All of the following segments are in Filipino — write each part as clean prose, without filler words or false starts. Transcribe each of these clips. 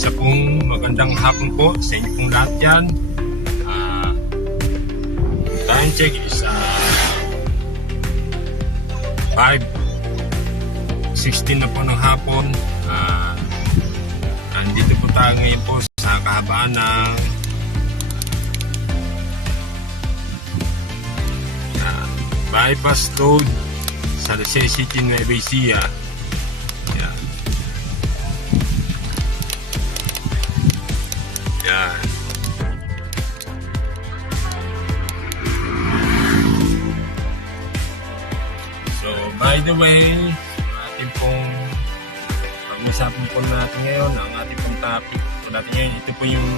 Isa pong magandang hapon po sa inyo pong lahat yan. Time check is 5:16 na po ng hapon. Nandito po tayo ngayon po sa kahabaan ng bypass road sa Licea City, Nueva Ecija. Yan. So, by the way, ating pong pag-usapan po natin ngayon, ang ating pong topic po natin ngayon, ito po yung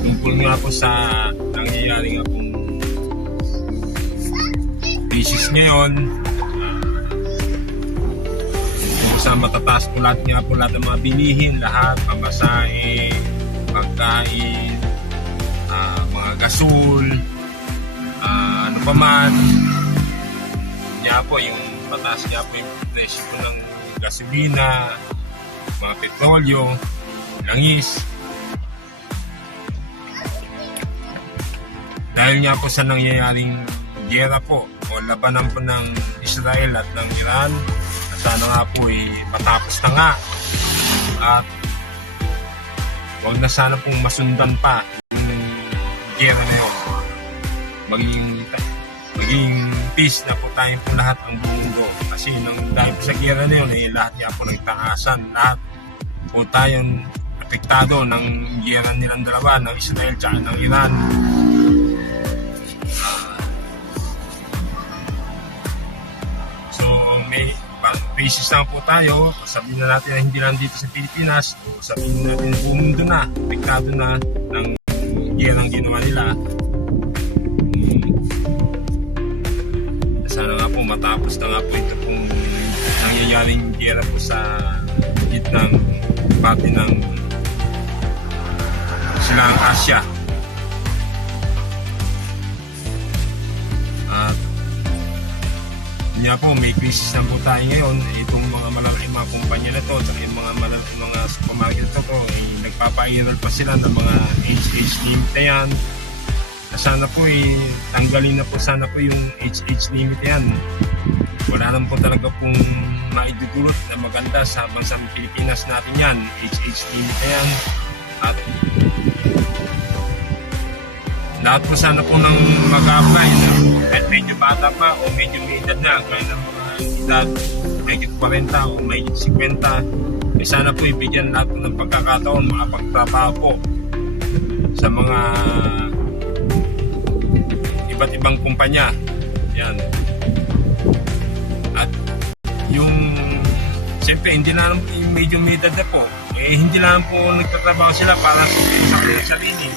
tungkol nga po sa nangyayari nga pong thesis ngayon. Sa matataas po lahat nga po lahat ng mga bilihin, lahat, pamasahe, pagkain, mga gasol, ano pa man. Kaya po yung mataas nga po yung presyo po ng gasolina, mga petrolyo, langis. Dahil nga po sa nangyayaring giyera po o labanan po ng Israel at ng Iran, sana nga po matapos na nga at huwag na sana pong masundan pa yung giyera na yun. Maging peace na po tayo po lahat ng buong mundo, kasi nung dahil po sa giyera na yun lahat nga po nagtaasan, lahat po tayong apektado ng giyera nilang dalawa, ng Israel at ng Iran. So may basis lang po tayo, sabihin na natin na hindi lang dito sa Pilipinas, o sabihin natin na buong mundo na, apektado na ng giyerang ginawa nila. Sana nga po matapos na nga po ito pong nangyayaring giyera po sa gitnang pati ng Silangang Asya. At nga po, may crisis na po tayo ngayon. Itong mga malalaking mga kumpanya na to at yung mga malalaking mga supermarket na to nagpapairal pa sila ng mga HH limit na yan. Sana po tanggalin na po sana po yung HH limit yan. Wala naman po talaga pong maidudulot na maganda sa bansang Pilipinas natin yan. HH limit na yan. At lahat po sana po nang mag-apply na kahit medyo bata pa o medyo may edad na, kaya ng mga edad medyo 40 o medyo 50, sana po ibigyan lahat po ng pagkakataon makapagtrabaho po sa mga iba't ibang kumpanya. Yan. At yung siyempre hindi lang yung medyo may edad na po, hindi lang po nagtatrabaho sila para sa kanilang sarili,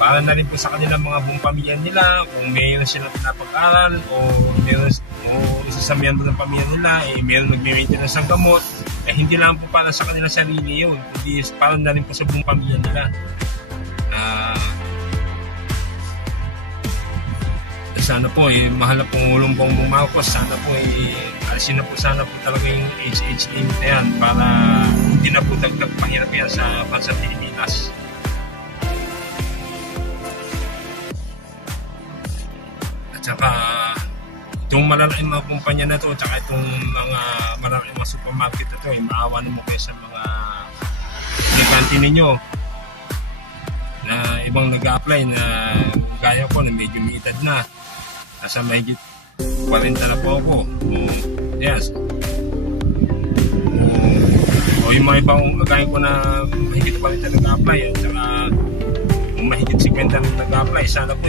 para na rin po sa kanilang mga buong pamilya nila. Kung mayroon silang pinapag-aral o isa sa miyembro ng pamilya nila mayroon nagme-maintenance ng gamot, hindi lang po para sa kanilang sarili yun, kundi para na rin po sa buong pamilya nila. Sana po mahal na Pangulong Bongbong Marcos, sana po alisin na po sana po talaga yung HH limit na yan para hindi na po dagdag mahirap yan sa bansang Pilipinas. At saka itong malalaking mga kumpanya na to, at saka itong mga malalaking mga supermarket na to, maawa naman kayo sa mga neganti ninyo na ibang nag-a-apply na gaya ko na medyo may edad na, nasa mahigit 40 na po ako. Yes. O yung mga ibang kagaya ko na mahigit 40 na nag-a-apply, at saka kung mahigit 50 na nag-a-apply, sana po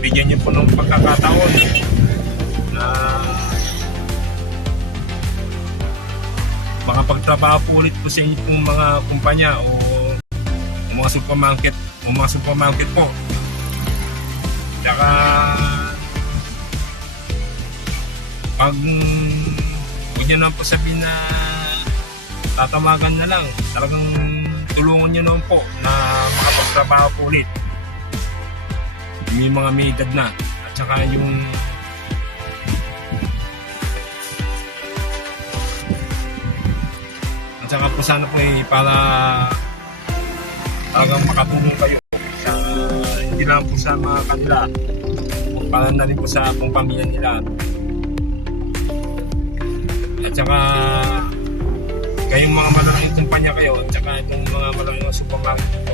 bigyan niyo po ng pagkakataon na makapagtrabaho po ulit po sa inyong mga kumpanya o mga supermarket po. Saka pag huwag niyo na po sabihin na tatawagan na lang, talagang tulungan niyo naman po na makapagtrabaho po ulit yung mga may edad na, at saka yung At saka po sana po para talagang makatulong kayo sa, hindi lang po sa mga kanila, para na rin po sa akong pamilya nila. At saka kayong mga malaking kumpanya kayo, at saka itong mga malaking supermarket po,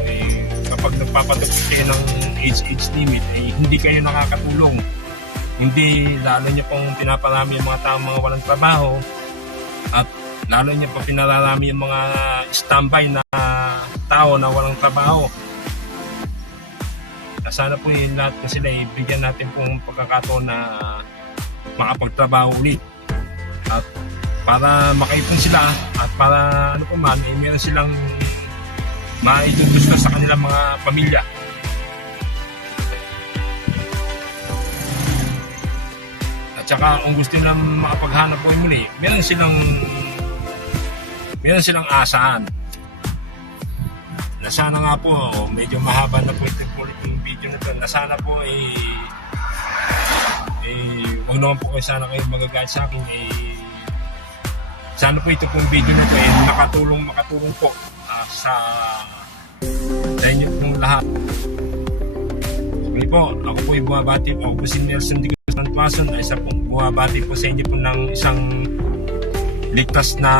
kapag nagpapadagdag kayo ng age limit, hindi kayo nakakatulong. Hindi, lalo niyo pong pinaparami yung mga taong mga walang trabaho, at lalo niyo pa pinararami yung mga standby na tao na walang trabaho. Sana po yung lahat po sila bigyan natin pong pagkakataon na makapagtrabaho ulit. At para makaipon sila at para ano po man, meron silang maitubos na sa kanilang mga pamilya. At saka kung gusto nilang makapaghanap po muli, meron silang asahan. Na sana nga po, medyo mahaba na po itong video na ito, na sana po huwag naman po kayo sana kayo magagalit sa akin, sana po ito pong video na ito makatulong po sa inyo pong lahat. Okay po, ako po yung bumabati po. Ako po si Nelson Digo Santuason, ay isa pong bumabati po sa inyo po ng isang ligtas na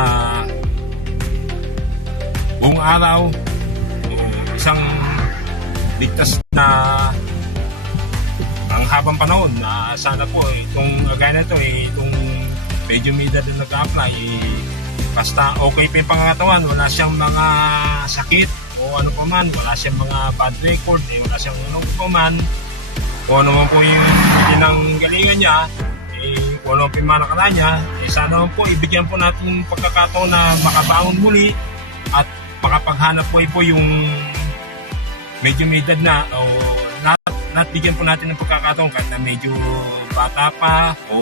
buong araw, isang ligtas na ang habang panahon na sana po itong gaya na ito, itong medyo may edad na nag-apply, basta okay pa yung pangangatawan, wala siyang mga sakit o ano pa man, wala siyang mga bad record, wala siyang ano pa man, kung ano man po yung pinanggalingan niya, kung ano pa yung manakala niya, sana po ibigyan po natin pagkakataon na makabangon muli at makapaghanap po yung medyo may edad na, o bigyan po natin ng pagkakataon kahit na medyo bata pa o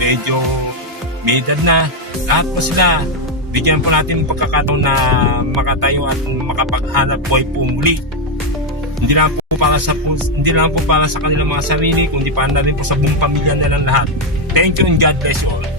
medyo may edad na, lahat po sila bigyan po natin ng pagkakataon na makatayo at makapaghanap buhay po muli. Hindi lang po para sa kanilang mga sarili, kundi para na rin po sa buong pamilya nilang lahat. Thank you and God bless you all.